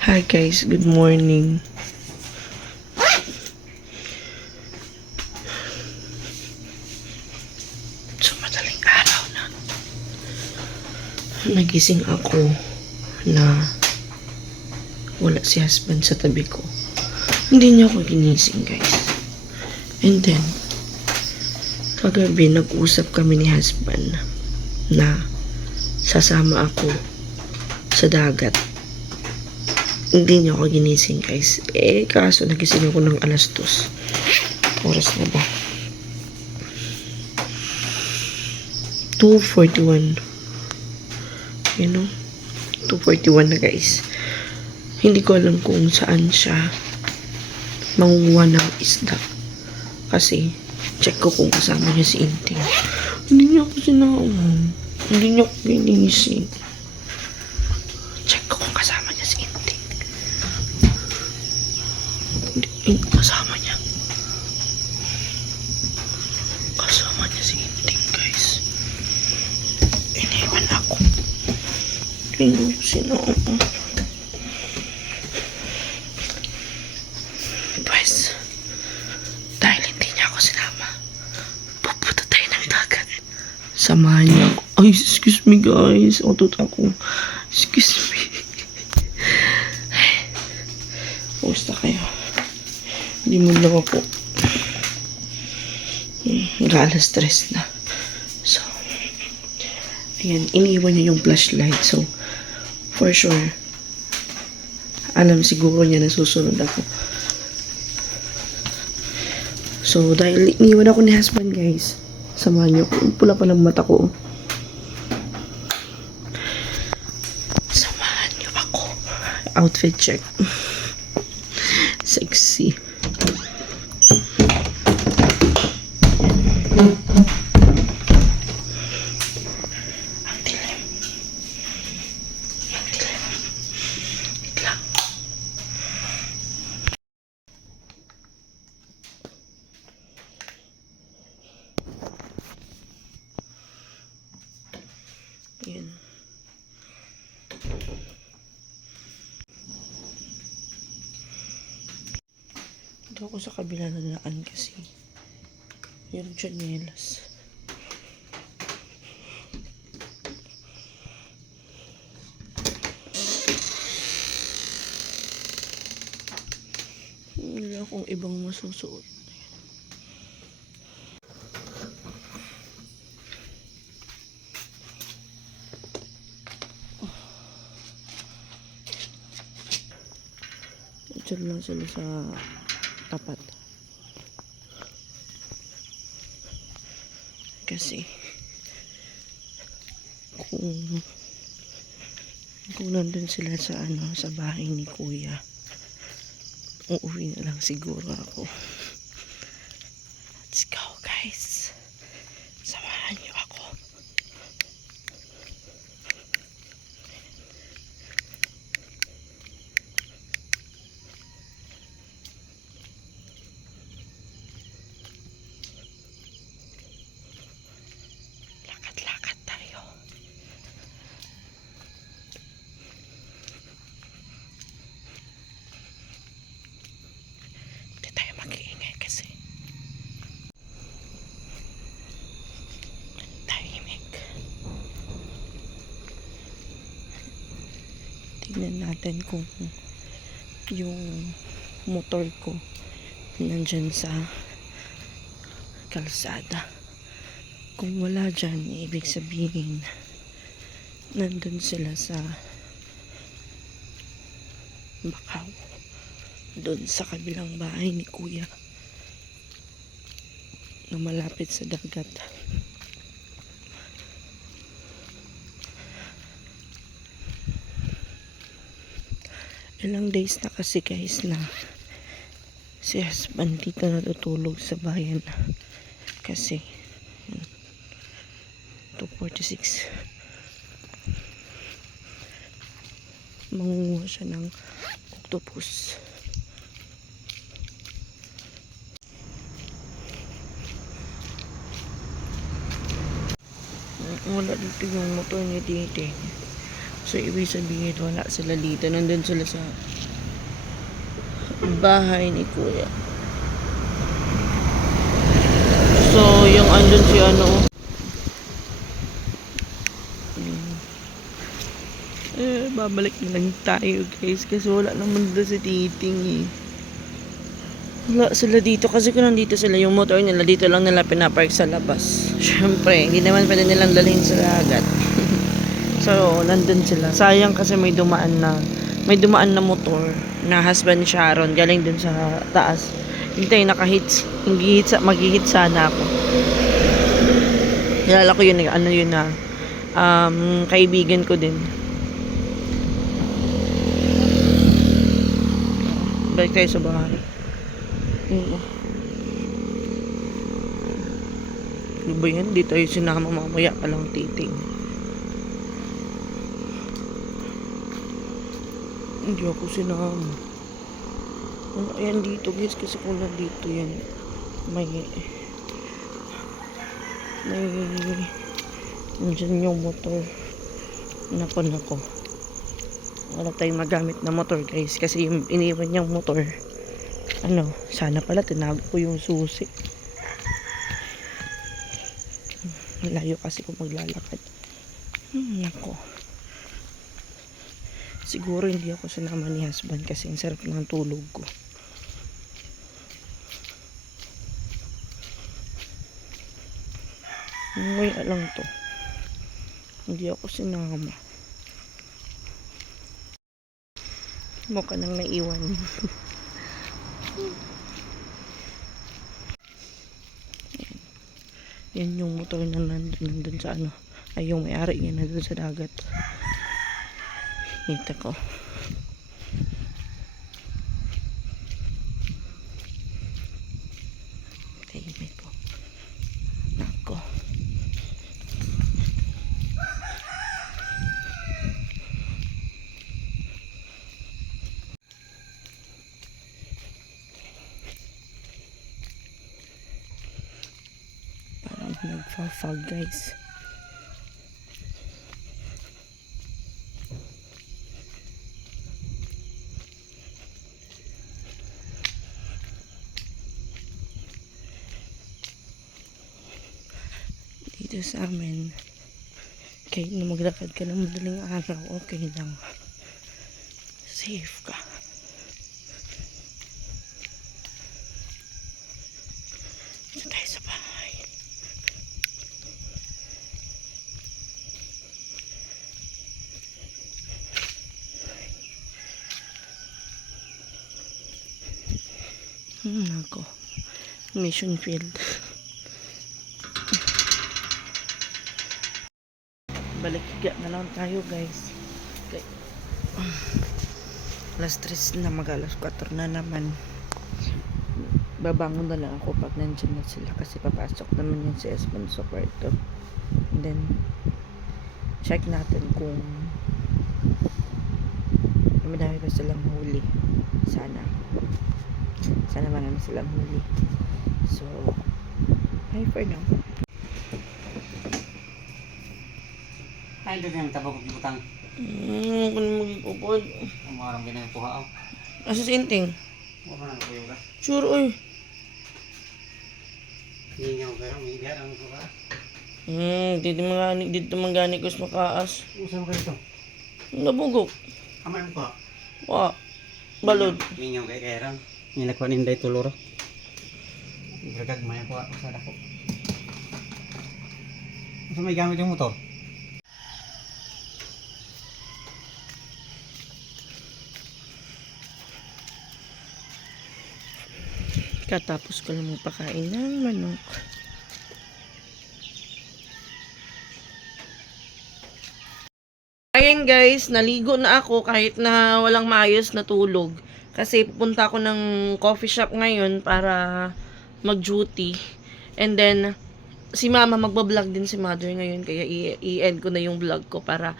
Hi guys, good morning. So madaling araw na. Nagising ako na wala si husband sa tabi ko. Hindi niya ako ginising guys. And then, kagabi nag-usap kami ni husband na sasama ako sa dagat. Hindi niya ako ginising guys. Kaso nagising ako ng alas 2. Oras na ba? 2:41. You know? 2:41 na guys. Hindi ko alam kung saan siya manguha ng isda. Kasi, check ko kung kasama niya si Inting. Hindi niya ako sinawang. Hindi niya ako ginising. Check ko kung kasama niya si Inting. Hindi kasama niya. Kasama niya si Inting guys. Iniwan ako. Hindi ko sinawang. Pues, dahil hindi niya ako sinama, pupunta tayo ng dagat. Samahan niya ako. Ay, excuse me guys. Otot ako. Excuse me. Kumusta kayo? Hindi mo lang ako. Alas stress na. So, ayan. Iniwan niya yung flashlight. So, for sure, alam siguro niya na susunod ako. So, dahil iniwan ako ni husband, guys, samahan niyo ko. Pula pa ng mata ko. Samahan niyo ako. Outfit check. Sexy. Ang dilim. Ang dilim. Wait lang. Ayan. Dito ako sa kabila na daan kasi yung chanelas. Wala akong ibang masusuot. Diyan lang sila sa tapat. Kasi kung nandun sila sa sa bahay ni kuya, uuwi na lang siguro ako. Let's go guys. Samahan niyo ako. Lakad-lakad tayo. Hindi tayo mag-iingay kasi tahimik. Tignan natin kung yung motor ko nandyan sa kalsada. Kung wala dyan, ibig sabihin nandun sila sa Bakaw, doon sa kabilang bahay ni kuya na malapit sa dagat. Ilang days na kasi guys na si husband dito natutulog sa bayan kasi 2:46 mangunguha siya ng octopus. Wala dito yung motor ni Dede. So, ibig sabihin, wala sila dito. Nandun sila sa bahay ni Kuya. So, yung andun si ano, babalik na lang tayo guys. Kasi wala naman doon si Titing eh. Wala sila dito. Kasi kung nandito sila, yung motor nila, dito lang nila pinapark sa labas. Syempre, hindi naman pwede nilang dalhin sa dagat. So, nandun sila. Sayang kasi may dumaan na motor na husband Sharon galing dun sa taas. Hintay, nakahits. Maghihit sana ako. Kilala ko yun, ano yun na, kaibigan ko din. Balik tayo sa bahay. Ano ba yan? Di tayo sinama, mamaya pa lang Titing. Hindi ako sinama. Ayan dito guys, kasi kung nandito yan, may nandiyan yung motor. Nako. Wala tayong magamit na motor guys, kasi yung iniwan niyang motor, sana pala tinago ko yung susi. Malayo kasi kung maglalakad. Nako. Siguro hindi ako sinama ni husband kasi ang sarap ng tulog ko. Anyway, alam to. Hindi ako sinama. Mukha nang naiwan. Yan yung motor na nandun sa ay yung may-ari niya nandun sa dagat. Kita ko. Tahimik ko. Nako. Parang nagfa-fog guys. Dito sa amin, kahit na maglakad ka ng madaling araw, okay lang. Safe ka. Dito tayo sa bahay. Ako. Mission field. Balik na lang tayo guys. Okay. Alas 3 na, mag-alas 4 na naman. Babangon na lang ako pag nandiyan na sila kasi papasok naman yun si husband sa kwarto. And then check natin kung madami pa silang huli. Sana marami silang huli. So bye for now. Ay, doon yung tabag ng butang. Kung mag-ipupod. Ang marang ganyan yung tuha. Asa si Inting? Wala na ko yung ka. Sure, oy. Hindi nyo kayo, may biya ang tuha. Dito mangani ko sa makaas. Usam ka ito. Nabugok. Amay mo ko. Wa. Balod. Hindi nyo kayo kaya lang. Nilakwan inday tuluro. Bragag maya ko ako sa dako. Masa may gamit yung motor? Katapos ko lang magpakain ng manok. Ayan guys, naligo na ako kahit na walang maayos na tulog. Kasi pupunta ako ng coffee shop ngayon para mag-duty. And then, si mama, magbablog din si mother ngayon. Kaya i-end ko na yung vlog ko para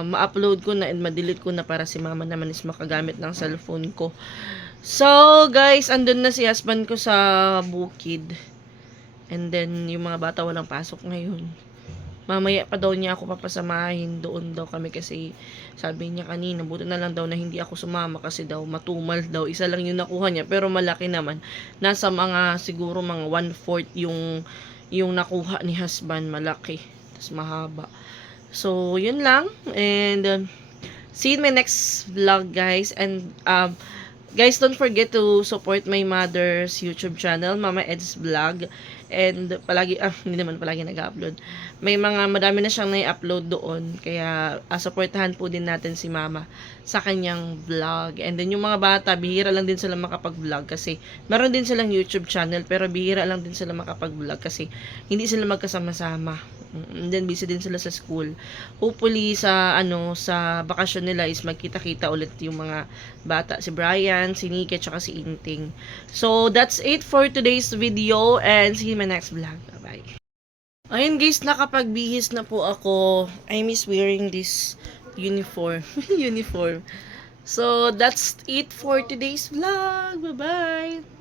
ma-upload ko na and ma-delete ko na para si mama naman is makagamit ng cellphone ko. So, guys, andun na si husband ko sa bukid. And then, yung mga bata walang pasok ngayon. mamaya pa daw niya ako papasamahin, doon daw kami kasi sabi niya kanina, buti na lang daw na hindi ako sumama kasi daw matumal daw. Isa lang yung nakuha niya pero malaki naman. Nasa mga siguro mga 1/4 yung nakuha ni husband, malaki. Tapos mahaba. So, yun lang. And see you in my next vlog, guys. And guys, don't forget to support my mother's YouTube channel, Mama Ed's Vlog. And palagi, hindi naman palagi nag-upload. Madami na siyang na-upload doon. Kaya, supportahan po din natin si Mama sa kanyang vlog. And then, yung mga bata, bihira lang din sila makapag-vlog kasi meron din silang YouTube channel, pero bihira lang din sila makapag-vlog kasi hindi sila magkasama-sama. And then, busy din sila sa school. Hopefully, sa bakasyon nila is magkita-kita ulit yung mga bata. Si Brian, si Nike, tsaka si Inting. So, that's it for today's video and see you in my next vlog. Bye-bye. Ayun guys, nakapagbihis na po ako. I miss wearing this uniform. uniform. So, that's it for today's vlog. Bye-bye.